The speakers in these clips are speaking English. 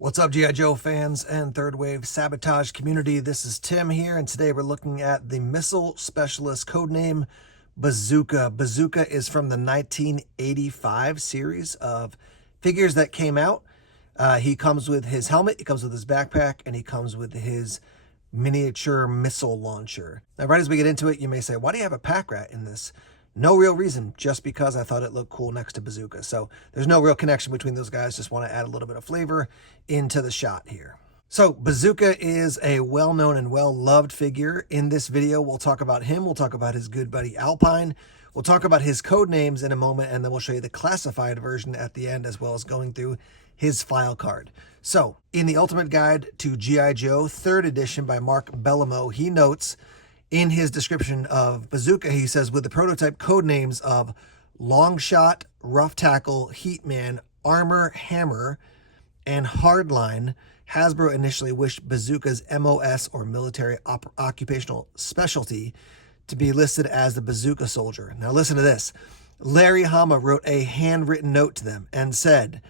What's up, G.I. Joe fans and Third Wave Sabotage community? This is Tim here, and today we're looking at the Missile Specialist codename Bazooka. Bazooka is from the 1985 series of figures that came out. He comes with his helmet, he comes with his backpack, and he comes with his miniature missile launcher. Now, right as we get into it, you may say, why do you have a pack rat in this? No real reason, just because I thought it looked cool next to Bazooka. So there's no real connection between those guys. Just want to add a little bit of flavor into the shot here. So Bazooka is a well-known and well-loved figure. In this video, we'll talk about him. We'll talk about his good buddy Alpine. We'll talk about his code names in a moment, and then we'll show you the classified version at the end, as well as going through his file card. So in the Ultimate Guide to G.I. Joe, 3rd edition by Mark Bellamo, he notes in his description of Bazooka, he says, with the prototype code names of Longshot, Rough Tackle, Heatman, Armor, Hammer, and Hardline, Hasbro initially wished Bazooka's MOS, or Military Occupational Specialty, to be listed as the Bazooka Soldier. Now listen to this. Larry Hama wrote a handwritten note to them and said,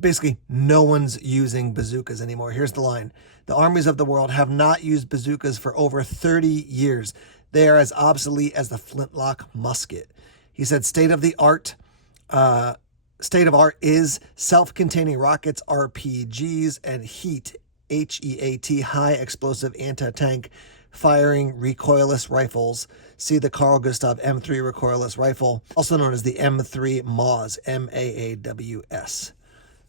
basically, no one's using bazookas anymore. Here's the line. The armies of the world have not used bazookas for over 30 years. They are as obsolete as the flintlock musket. He said state of art is self-containing rockets, RPGs, and HEAT, high explosive anti-tank firing recoilless rifles. See the Carl Gustav M3 recoilless rifle, also known as the M3 MAWS, MAAWS.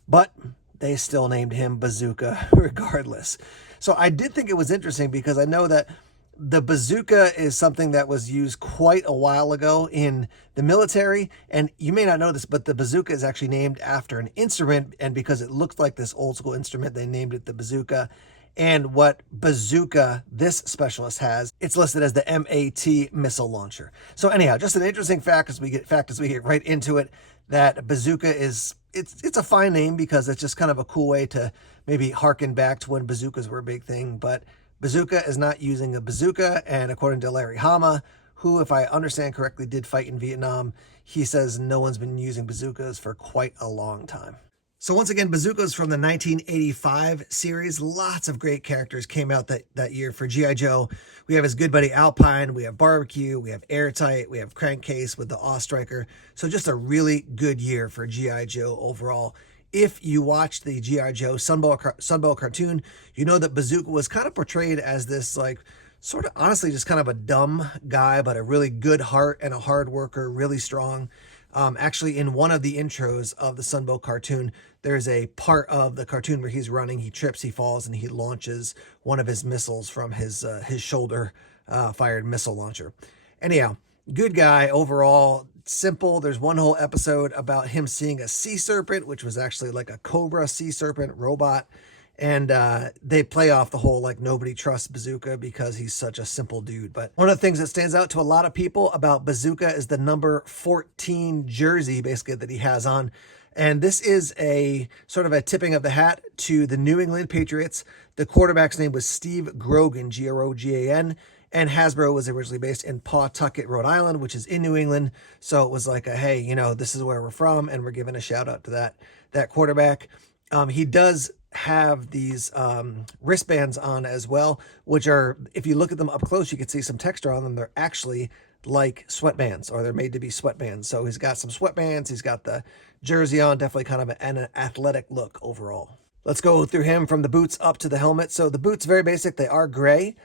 But they still named him Bazooka regardless. So I did think it was interesting because I know that the bazooka is something that was used quite a while ago in the military. And you may not know this, but the bazooka is actually named after an instrument. And because it looked like this old school instrument, they named it the bazooka. And what bazooka this specialist has, it's listed as the MAT missile launcher. So anyhow, just an interesting fact as we get right into it, that bazooka is, it's a fine name because it's just kind of a cool way to maybe harken back to when bazookas were a big thing. But Bazooka is not using a bazooka, and according to Larry Hama, who, if I understand correctly, did fight in Vietnam, he says no one's been using bazookas for quite a long time. So once again, bazookas from the 1985 series. Lots of great characters came out that year for G.I. Joe. We have his good buddy Alpine, we have Barbecue, we have Airtight, we have Crankcase with the Awe Striker. So just a really good year for G.I. Joe overall. If you watched the G.I. Joe Sunbow cartoon, you know that Bazooka was kind of portrayed as this, like, sort of honestly just kind of a dumb guy, but a really good heart and a hard worker, really strong. Actually, in one of the intros of the Sunbow cartoon, there's a part of the cartoon where he's running, he trips, he falls, and he launches one of his missiles from his shoulder fired missile launcher. Anyhow, good guy overall. Simple. There's one whole episode about him seeing a sea serpent, which was actually like a cobra sea serpent robot. And they play off the whole, like, nobody trusts Bazooka because he's such a simple dude. But one of the things that stands out to a lot of people about Bazooka is the number 14 jersey, basically, that he has on. And this is a sort of a tipping of the hat to the New England Patriots. The quarterback's name was Steve Grogan, Grogan. And Hasbro was originally based in Pawtucket, Rhode Island, which is in New England. So it was like, hey, you know, this is where we're from, and we're giving a shout out to that quarterback. He does have these wristbands on as well, which are, if you look at them up close, you can see some texture on them. They're actually like sweatbands, or they're made to be sweatbands. So he's got some sweatbands. He's got the jersey on, definitely kind of an athletic look overall. Let's go through him from the boots up to the helmet. So the boots, very basic. They are gray.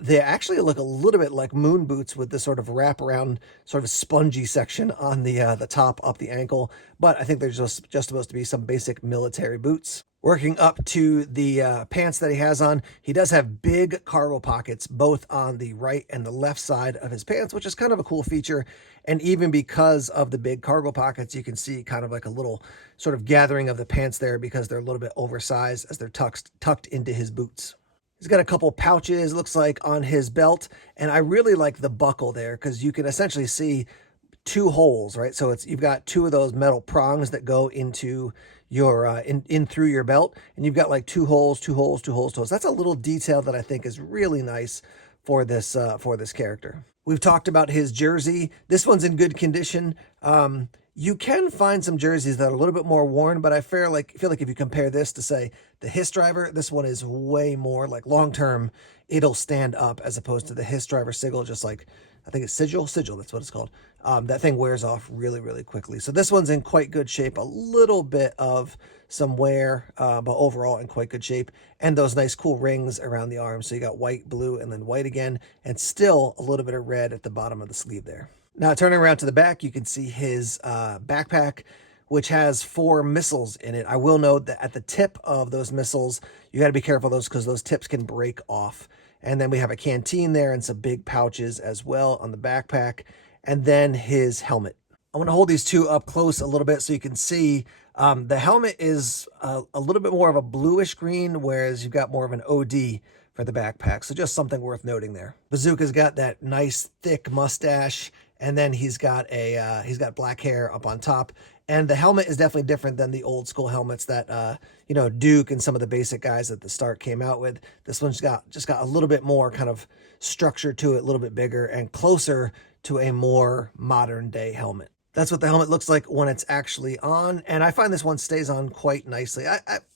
They actually look a little bit like moon boots with this sort of wraparound, sort of spongy section on the top up the ankle. But I think they're just supposed to be some basic military boots. Working up to the pants that he has on, he does have big cargo pockets, both on the right and the left side of his pants, which is kind of a cool feature. And even because of the big cargo pockets, you can see kind of like a little sort of gathering of the pants there because they're a little bit oversized as they're tucked into his boots. He's got a couple pouches, looks like, on his belt. And I really like the buckle there because you can essentially see two holes, right? So you've got two of those metal prongs that go into your in through your belt, and you've got like two holes. That's a little detail that I think is really nice for this character. We've talked about his jersey. This one's in good condition. You can find some jerseys that are a little bit more worn, but I feel like if you compare this to, say, the Hiss Driver, this one is way more like long term. It'll stand up as opposed to the Hiss Driver Sigil, just like I think it's Sigil, that's what it's called. That thing wears off really, really quickly. So this one's in quite good shape. A little bit of some wear, but overall in quite good shape. And those nice cool rings around the arm. So you got white, blue, and then white again, and still a little bit of red at the bottom of the sleeve there. Now, turning around to the back, you can see his backpack, which has 4 missiles in it. I will note that at the tip of those missiles, you got to be careful of those because those tips can break off. And then we have a canteen there and some big pouches as well on the backpack. And then his helmet. I want to hold these two up close a little bit so you can see the helmet is a little bit more of a bluish green, whereas you've got more of an OD for the backpack. So just something worth noting there. Bazooka's got that nice thick mustache, and then he's got black hair up on top. And the helmet is definitely different than the old school helmets that Duke and some of the basic guys at the start came out with. This one's just got a little bit more kind of structure to it, a little bit bigger and closer to a more modern day helmet. That's what the helmet looks like when it's actually on, and I find this one stays on quite nicely.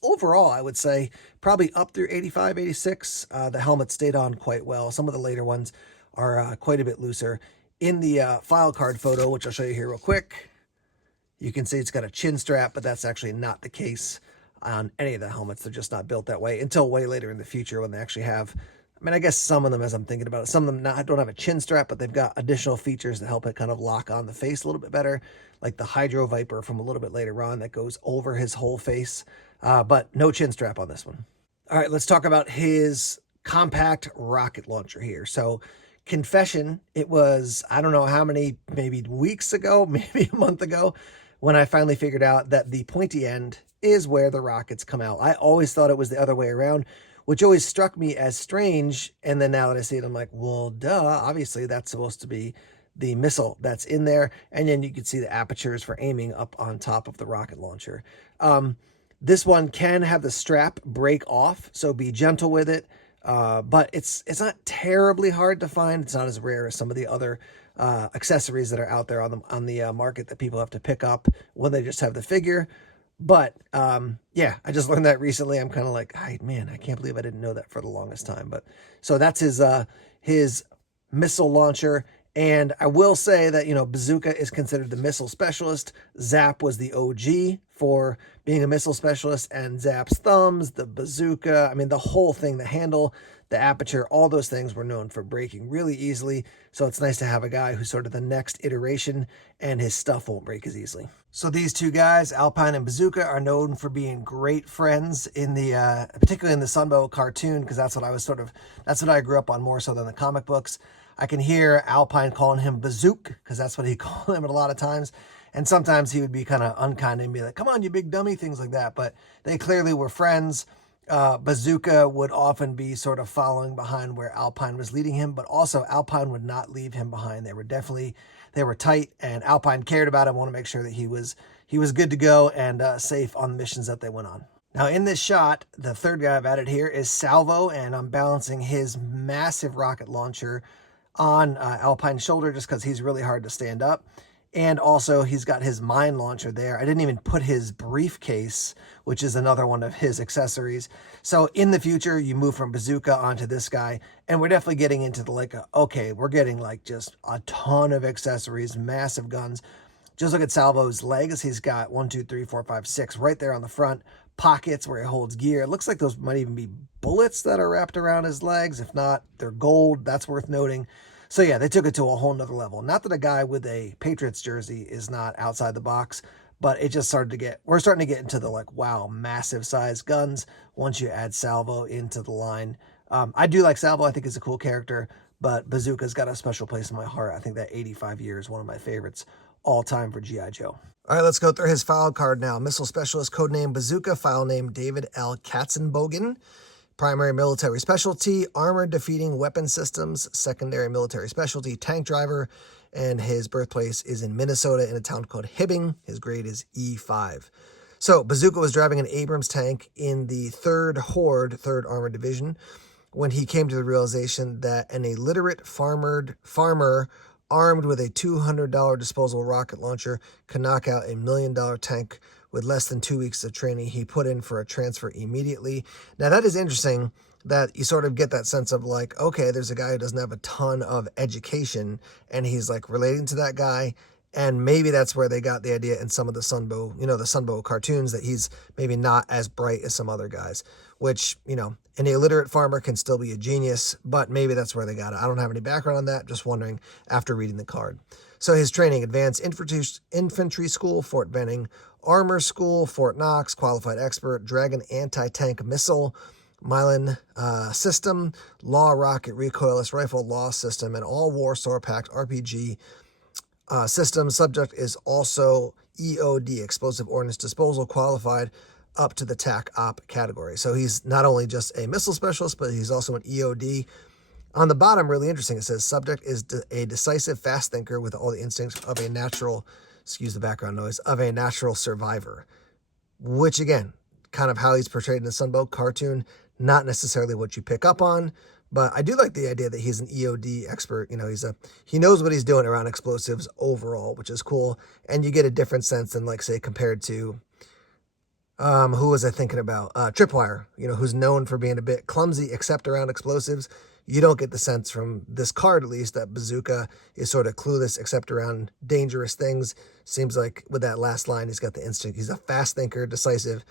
Overall, I would say probably up through 85, 86, the helmet stayed on quite well. Some of the later ones are quite a bit looser. In the file card photo, which I'll show you here real quick, you can see it's got a chin strap, but that's actually not the case on any of the helmets. They're just not built that way until way later in the future when they actually have, I mean, I guess some of them, as I'm thinking about it, some of them don't have a chin strap, but they've got additional features that help it kind of lock on the face a little bit better, like the Hydro Viper from a little bit later on that goes over his whole face, but no chin strap on this one. All right, let's talk about his compact rocket launcher here. So confession, it was, I don't know how many, maybe weeks ago, maybe a month ago, when I finally figured out that the pointy end is where the rockets come out. I always thought it was the other way around, which always struck me as strange. And then now that I see it, I'm like, well, duh, obviously that's supposed to be the missile that's in there. And then you can see the apertures for aiming up on top of the rocket launcher. This one can have the strap break off, so be gentle with it. But it's not terribly hard to find. It's not as rare as some of the other accessories that are out there on the market that people have to pick up when they just have the figure. But yeah, I just learned that recently. I'm kind of like, man, I can't believe I didn't know that for the longest time. But so that's his missile launcher. And I will say that, Bazooka is considered the missile specialist. Zap was the OG for being a missile specialist, and Zap's thumbs, the bazooka, I mean, the whole thing, the handle, the aperture, all those things were known for breaking really easily. So it's nice to have a guy who's sort of the next iteration and his stuff won't break as easily. So these two guys, Alpine and Bazooka, are known for being great friends in the, particularly in the Sunbow cartoon, because that's what I grew up on more so than the comic books. I can hear Alpine calling him Bazooka, because that's what he called him a lot of times. And sometimes he would be kind of unkind and be like, come on, you big dummy, things like that. But they clearly were friends. Bazooka would often be sort of following behind where Alpine was leading him, but also Alpine would not leave him behind. They were tight, and Alpine cared about him, want to make sure that he was good to go and safe on the missions that they went on. Now in this shot, the third guy I've added here is Salvo, and I'm balancing his massive rocket launcher on Alpine's shoulder just because he's really hard to stand up. And also he's got his mine launcher there. I didn't even put his briefcase, which is another one of his accessories. So in the future, you move from Bazooka onto this guy, and we're definitely getting into we're getting like just a ton of accessories, massive guns. Just look at Salvo's legs. He's got 1, 2, 3, 4, 5, 6 right there on the front. Pockets where he holds gear. It looks like those might even be bullets that are wrapped around his legs. If not, they're gold. That's worth noting. So yeah, they took it to a whole nother level. Not that a guy with a Patriots jersey is not outside the box, but it just we're starting to get into the wow, massive size guns once you add Salvo into the line. I do like Salvo. I think he's a cool character, but Bazooka's got a special place in my heart. I think that 85 year is one of my favorites all time for G.I. Joe. All right, let's go through his file card now. Missile Specialist, codename Bazooka, file name David L. Katzenbogen. Primary military specialty, armor defeating weapon systems. Secondary military specialty, tank driver. And his birthplace is in Minnesota in a town called Hibbing. His grade is E5. So Bazooka was driving an Abrams tank in the 3rd Horde, 3rd Armored Division, when he came to the realization that an illiterate farmer armed with a $200 disposable rocket launcher, can knock out a $1 million tank with less than 2 weeks of training. He put in for a transfer immediately. Now that is interesting, that you sort of get that sense of like, okay, there's a guy who doesn't have a ton of education and he's like relating to that guy. And maybe that's where they got the idea in some of the Sunbow, the Sunbow cartoons, that he's maybe not as bright as some other guys, which, an illiterate farmer can still be a genius, but maybe that's where they got it. I don't have any background on that, just wondering after reading the card. So his training: Advanced Infantry School, Fort Benning Armor School, Fort Knox, Qualified Expert, Dragon Anti-Tank Missile, Milan System, Law Rocket Recoilless Rifle Law System, and All Warsaw Pact RPG system. Subject is also EOD, Explosive Ordnance Disposal, qualified up to the TAC Op category. So he's not only just a missile specialist, but he's also an EOD. On the bottom, really interesting, it says subject is a decisive fast thinker with all the instincts of a natural, excuse the background noise, of a natural survivor. Which again, kind of how he's portrayed in the Sunbow cartoon, not necessarily what you pick up on, but I do like the idea that he's an EOD expert. He knows what he's doing around explosives overall, which is cool. And you get a different sense than, like, say, compared to, who was I thinking about? Tripwire, who's known for being a bit clumsy, except around explosives. You don't get the sense from this card, at least, that Bazooka is sort of clueless, except around dangerous things. Seems like with that last line, he's got the instinct. He's a fast thinker, decisive,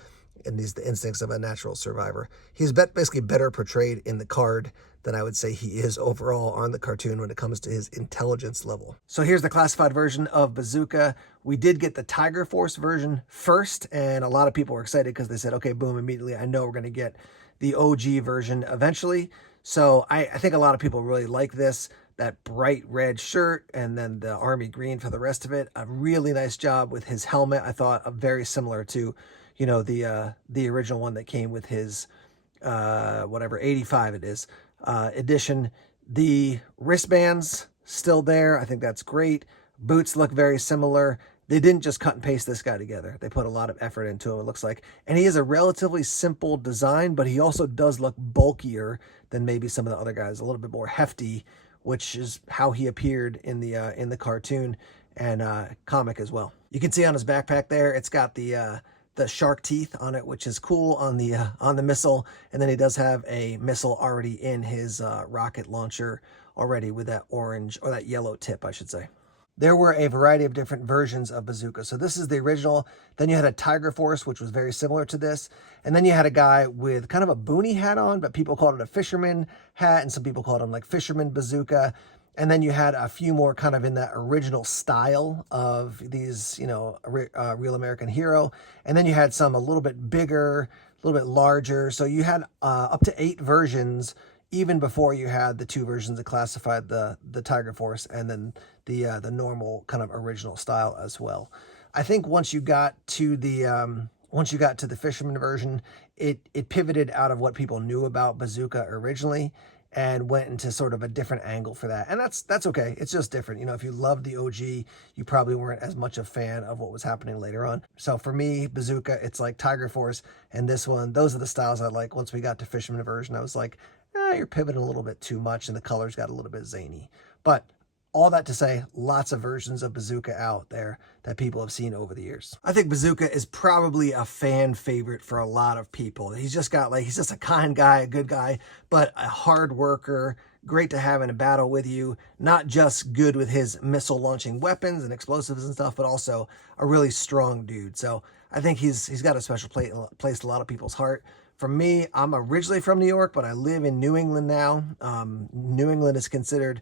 and he's the instincts of a natural survivor. He's basically better portrayed in the card than I would say he is overall on the cartoon when it comes to his intelligence level. So here's the classified version of Bazooka. We did get the Tiger Force version first, and a lot of people were excited because they said, okay, boom, immediately, I know we're going to get the OG version eventually. So I think a lot of people really like this. That bright red shirt and then the army green for the rest of it. A really nice job with his helmet. I thought very similar to, the original one that came with his, 85 it is, edition. The wristbands still there. I think that's great. Boots look very similar. They didn't just cut and paste this guy together. They put a lot of effort into him, it looks like. And he is a relatively simple design, but he also does look bulkier than maybe some of the other guys, a little bit more hefty, which is how he appeared in the cartoon and comic as well. You can see on his backpack there, it's got the shark teeth on it, which is cool on the missile. And then he does have a missile already in his rocket launcher already with that orange, or that yellow tip, I should say. There were a variety of different versions of Bazooka. So this is the original. Then you had a Tiger Force, which was very similar to this. And then you had a guy with kind of a boonie hat on, but people called it a fisherman hat, and some people called him like Fisherman Bazooka. And then you had a few more kind of in that original style of these, Real American Hero. And then you had some a little bit bigger, a little bit larger. So you had up to 8 versions, even before you had the 2 versions that classified the Tiger Force, and then the normal kind of original style as well. I think once you got to the fisherman version, it pivoted out of what people knew about Bazooka originally and went into sort of a different angle for that. And that's okay. It's just different. If you loved the OG, you probably weren't as much a fan of what was happening later on. So for me, Bazooka, it's like Tiger Force and this one. Those are the styles I like. Once we got to fisherman version, I was like, you're pivoting a little bit too much, and the colors got a little bit zany. But all that to say, lots of versions of Bazooka out there that people have seen over the years. I think Bazooka is probably a fan favorite for a lot of people. He's just a kind guy, a good guy, but a hard worker, great to have in a battle with you. Not just good with his missile launching weapons and explosives and stuff, but also a really strong dude. So I think he's got a special place in a lot of people's heart. For me, I'm originally from New York, but I live in New England now. New England is considered,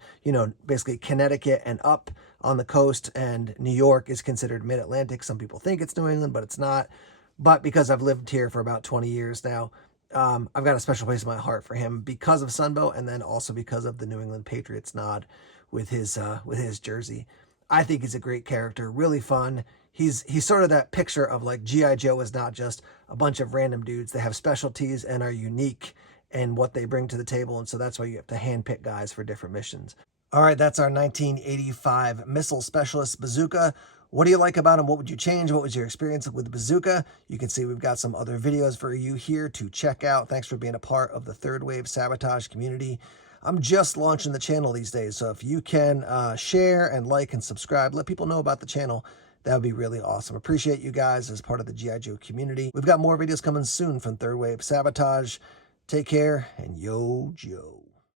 basically Connecticut and up on the coast, and New York is considered mid-Atlantic. Some people think it's New England, but it's not. But because I've lived here for about 20 years now, I've got a special place in my heart for him because of Sunbow, and then also because of the New England Patriots nod with his jersey. I think he's a great character, really fun. He's sort of that picture of like G.I. Joe is not just a bunch of random dudes. They have specialties and are unique in what they bring to the table. And so that's why you have to handpick guys for different missions. All right, that's our 1985 Missile Specialist Bazooka. What do you like about him? What would you change? What was your experience with Bazooka? You can see we've got some other videos for you here to check out. Thanks for being a part of the Third Wave Sabotage community. I'm just launching the channel these days, so if you can share and like and subscribe, let people know about the channel, that would be really awesome. Appreciate you guys as part of the G.I. Joe community. We've got more videos coming soon from Third Wave Sabotage. Take care, and yo, Joe.